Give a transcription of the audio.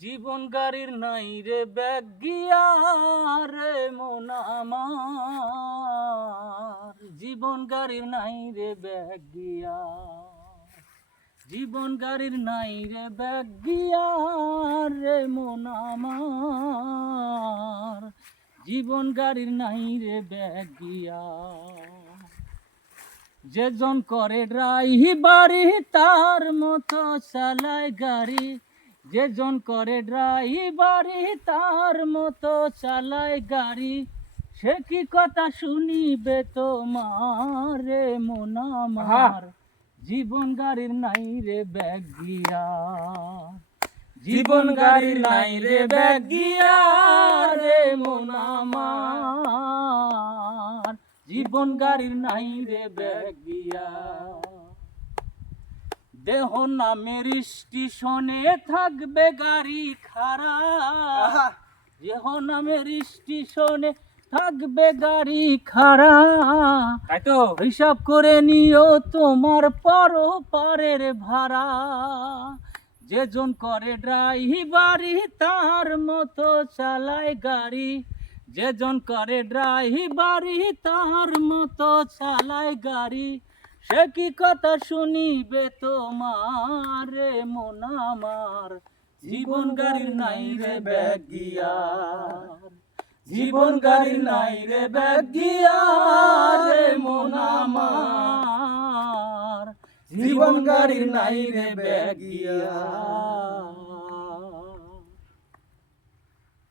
জীবন গাড়ির নাই রে ব্যাগ গিয়া রে মন আমার, জীবন গাড়ির নাই রে ব্যাগ গিয়া, জীবন গাড়ির নাই রে ব্যাগ গিয়া রে মন আমার, জীবন গাড়ির নাই রে ব্যাগ গিয়া। যেজন করে ড্রাইভারি তার মতো চালায় গাড়ি, যেজন করে ড্রাইভারি তার মতো চালায় গাড়ি, সে কি কথা শুনিবে তোমার রে মন আমার, জীবন গাড়ির নাই রে ব্যাগ গিয়া, জীবন গাড়ির নাই রে ব্যাগ গিয়া রে মন আমার, জীবন গাড়ির নাই রে ব্যাগ গিয়া। দেহ নামের স্টেশনে থাকবে গাড়ি খাড়া, দেহ নামের স্টেশনে থাকবে গাড়ি খাড়া, তাই তো হিসাব করে নিও তোমার পরের ভাড়া। যেজন করে ড্রাইভারি তার মতো চালায় গাড়ি, যেজন করে ড্রাইভারি তার মতো চালায় গাড়ি, সে কি কথা শুনিবে তোমার রে মন আমার, জীবন গাড়ির নাই রে ব্যাগ গিয়া, জীবন গাড়ির নাই রে ব্যাগ গিয়া রে মন আমার, জীবন গাড়ির নাই রে ব্যাগ গিয়া।